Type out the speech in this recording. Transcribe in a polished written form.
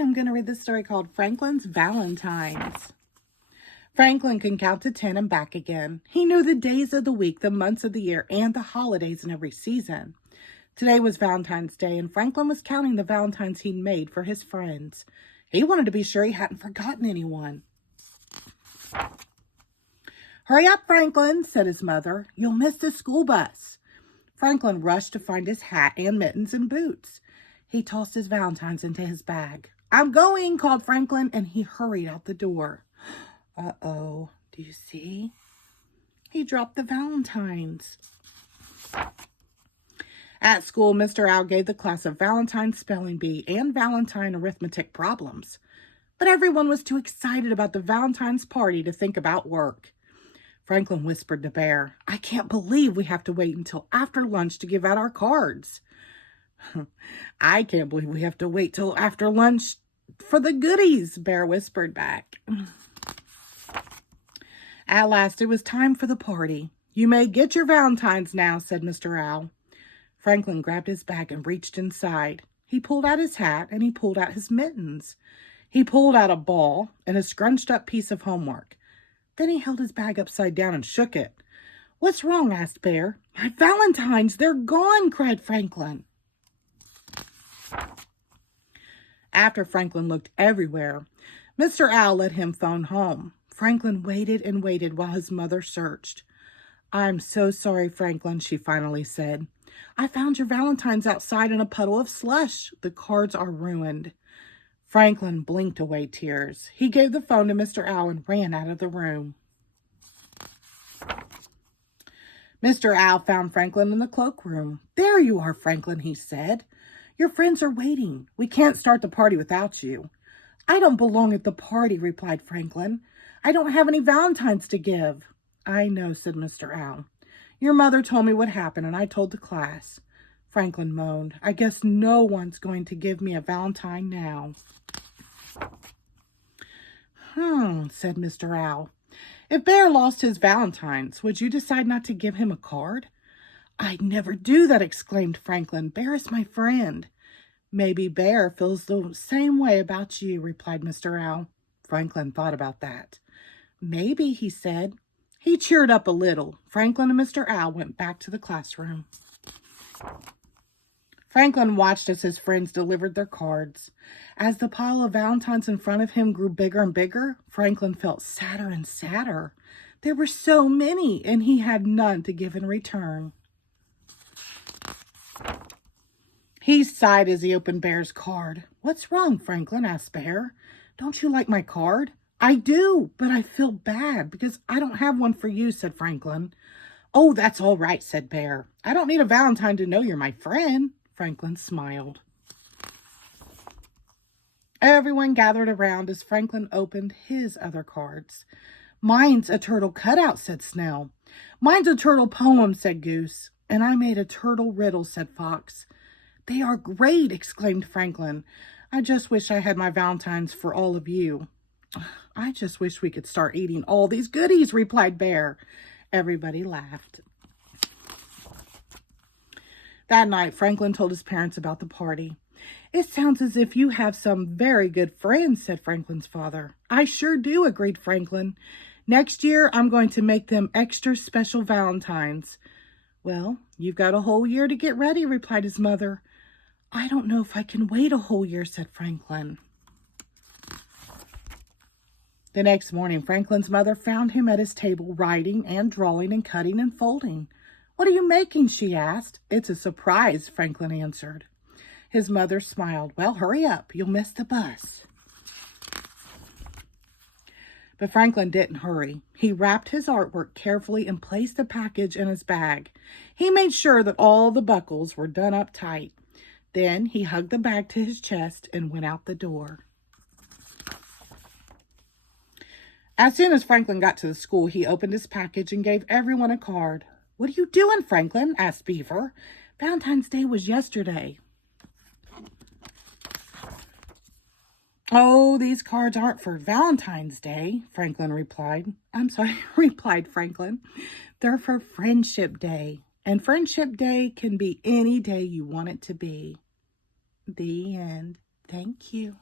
I'm going to read this story called Franklin's Valentines. Franklin can count to 10 and back again. He knew the days of the week, the months of the year, and the holidays in every season. Today was Valentine's Day, and Franklin was counting the valentines he'd made for his friends. He wanted to be sure he hadn't forgotten anyone. "Hurry up, Franklin," said his mother. "You'll miss the school bus." Franklin rushed to find his hat and mittens and boots. He tossed his valentines into his bag. "I'm going," called Franklin, and he hurried out the door. Uh-oh, do you see? He dropped the valentines. At school, Mr. Owl gave the class a Valentine spelling bee and Valentine arithmetic problems. But everyone was too excited about the Valentine's party to think about work. Franklin whispered to Bear, "I can't believe we have to wait until after lunch to give out our cards." "I can't believe we have to wait till after lunch for the goodies," Bear whispered back. At last, it was time for the party. "You may get your valentines now," said Mr. Owl. Franklin grabbed his bag and reached inside. He pulled out his hat and he pulled out his mittens. He pulled out a ball and a scrunched up piece of homework. Then he held his bag upside down and shook it. "What's wrong?" asked Bear. "My valentines, they're gone," cried Franklin. After Franklin looked everywhere, Mr. Owl let him phone home. Franklin waited and waited while his mother searched. "I'm so sorry, Franklin," she finally said. "I found your valentines outside in a puddle of slush. The cards are ruined." Franklin blinked away tears. He gave the phone to Mr. Owl and ran out of the room. Mr. Owl found Franklin in the cloakroom. "There you are, Franklin," he said. "Your friends are waiting. We can't start the party without you." "I don't belong at the party," replied Franklin. "I don't have any valentines to give." "I know," said Mr. Owl. "Your mother told me what happened, and I told the class." Franklin moaned. "I guess no one's going to give me a valentine now." Said Mr. Owl. "If Bear lost his valentines, would you decide not to give him a card?" "I'd never do that," exclaimed Franklin. "Bear is my friend." "Maybe Bear feels the same way about you," replied Mr. Owl. Franklin thought about that. "Maybe," he said. He cheered up a little. Franklin and Mr. Owl went back to the classroom. Franklin watched as his friends delivered their cards. As the pile of valentines in front of him grew bigger and bigger, Franklin felt sadder and sadder. There were so many, and he had none to give in return. He sighed as he opened Bear's card. "What's wrong, Franklin?" asked Bear. "Don't you like my card?" "I do, but I feel bad because I don't have one for you," said Franklin. "Oh, that's all right," said Bear. "I don't need a valentine to know you're my friend." Franklin smiled. Everyone gathered around as Franklin opened his other cards. "Mine's a turtle cutout," said Snell. "Mine's a turtle poem," said Goose. "And I made a turtle riddle," said Fox. "They are great," exclaimed Franklin. "I just wish I had my valentines for all of you." "I just wish we could start eating all these goodies," replied Bear. Everybody laughed. That night, Franklin told his parents about the party. "It sounds as if you have some very good friends," said Franklin's father. "I sure do," agreed Franklin. "Next year, I'm going to make them extra special valentines." "Well, you've got a whole year to get ready," replied his mother. "I don't know if I can wait a whole year," said Franklin. The next morning, Franklin's mother found him at his table writing and drawing and cutting and folding. "What are you making?" she asked. "It's a surprise," Franklin answered. His mother smiled. "Well, hurry up. You'll miss the bus." But Franklin didn't hurry. He wrapped his artwork carefully and placed the package in his bag. He made sure that all the buckles were done up tight. Then he hugged the bag to his chest and went out the door. As soon as Franklin got to the school, he opened his package and gave everyone a card. "What are you doing, Franklin?" asked Beaver. "Valentine's Day was yesterday." "Oh, these cards aren't for Valentine's Day," Franklin replied. replied Franklin. "They're for Friendship Day. And Friendship Day can be any day you want it to be." The end. Thank you.